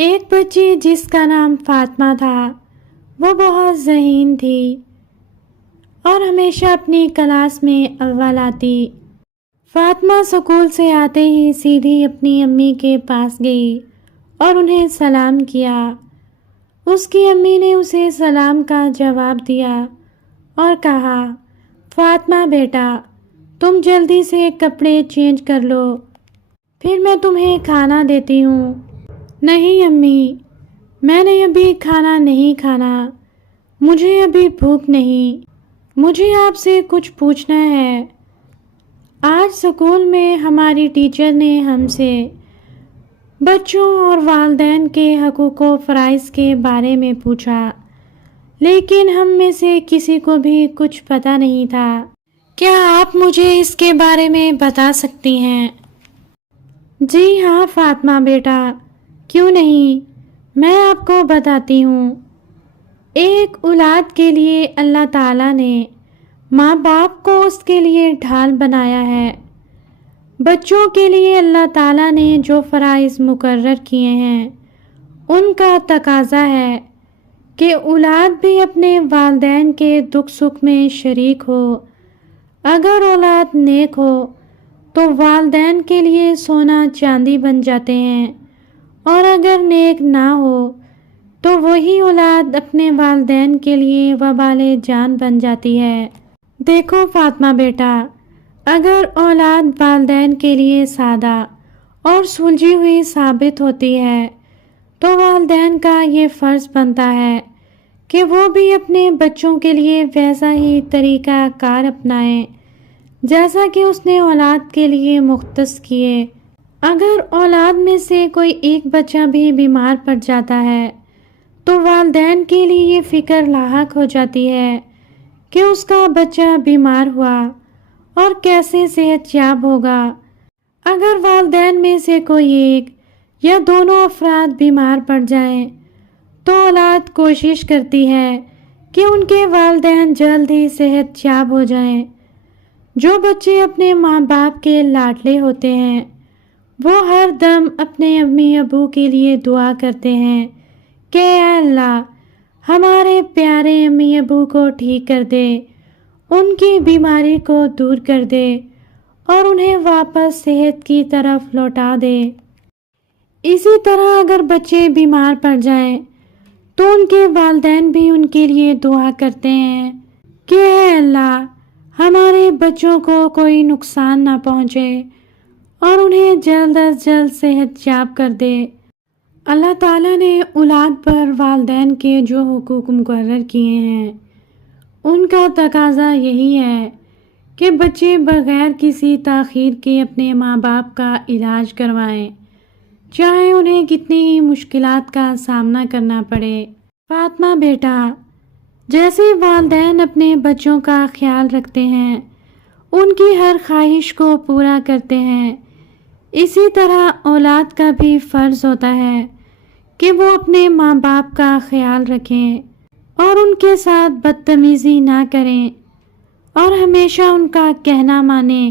ایک بچی جس کا نام فاطمہ تھا، وہ بہت ذہین تھی اور ہمیشہ اپنی کلاس میں اول آتی۔ فاطمہ اسکول سے آتے ہی سیدھی اپنی امی کے پاس گئی اور انہیں سلام کیا۔ اس کی امی نے اسے سلام کا جواب دیا اور کہا، فاطمہ بیٹا، تم جلدی سے کپڑے چینج کر لو، پھر میں تمہیں کھانا دیتی ہوں۔ نہیں امی، میں نے ابھی کھانا نہیں کھانا، مجھے ابھی بھوک نہیں، مجھے آپ سے کچھ پوچھنا ہے۔ آج اسکول میں ہماری ٹیچر نے ہم سے بچوں اور والدین کے حقوق و فرائض کے بارے میں پوچھا، لیکن ہم میں سے کسی کو بھی کچھ پتہ نہیں تھا۔ کیا آپ مجھے اس کے بارے میں بتا سکتی ہیں؟ جی ہاں فاطمہ بیٹا، کیوں نہیں، میں آپ کو بتاتی ہوں۔ ایک اولاد کے لیے اللہ تعالیٰ نے ماں باپ کو اس کے لیے ڈھال بنایا ہے۔ بچوں کے لیے اللہ تعالیٰ نے جو فرائض مقرر کیے ہیں، ان کا تقاضا ہے کہ اولاد بھی اپنے والدین کے دکھ سکھ میں شریک ہو۔ اگر اولاد نیک ہو تو والدین کے لیے سونا چاندی بن جاتے ہیں، اور اگر نیک نہ ہو تو وہی اولاد اپنے والدین کے لیے وبال جان بن جاتی ہے۔ دیکھو فاطمہ بیٹا، اگر اولاد والدین کے لیے سادہ اور سلجھی ہوئی ثابت ہوتی ہے تو والدین کا یہ فرض بنتا ہے کہ وہ بھی اپنے بچوں کے لیے ویسا ہی طریقہ کار اپنائیں جیسا کہ اس نے اولاد کے لیے مختص کیے۔ اگر اولاد میں سے کوئی ایک بچہ بھی بیمار پڑ جاتا ہے تو والدین کے لیے یہ فکر لاحق ہو جاتی ہے کہ اس کا بچہ بیمار ہوا اور کیسے صحت یاب ہوگا۔ اگر والدین میں سے کوئی ایک یا دونوں افراد بیمار پڑ جائیں تو اولاد کوشش کرتی ہے کہ ان کے والدین جلد ہی صحت یاب ہو جائیں۔ جو بچے اپنے ماں باپ کے لاڈلے ہوتے ہیں وہ ہر دم اپنے امی ابو کے لیے دعا کرتے ہیں کہ اے اللہ، ہمارے پیارے امی ابو کو ٹھیک کر دے، ان کی بیماری کو دور کر دے اور انہیں واپس صحت کی طرف لوٹا دے۔ اسی طرح اگر بچے بیمار پڑ جائیں تو ان کے والدین بھی ان کے لیے دعا کرتے ہیں کہ اے اللہ، ہمارے بچوں کو کوئی نقصان نہ پہنچے اور انہیں جلد از جلد صحت یاب کر دے۔ اللہ تعالیٰ نے اولاد پر والدین کے جو حقوق مقرر کیے ہیں، ان کا تقاضا یہی ہے کہ بچے بغیر کسی تاخیر کے اپنے ماں باپ کا علاج کروائیں، چاہے انہیں کتنی ہی مشکلات کا سامنا کرنا پڑے۔ فاطمہ بیٹا، جیسے والدین اپنے بچوں کا خیال رکھتے ہیں، ان کی ہر خواہش کو پورا کرتے ہیں، اسی طرح اولاد کا بھی فرض ہوتا ہے کہ وہ اپنے ماں باپ کا خیال رکھیں اور ان کے ساتھ بدتمیزی نہ کریں اور ہمیشہ ان کا کہنا مانیں۔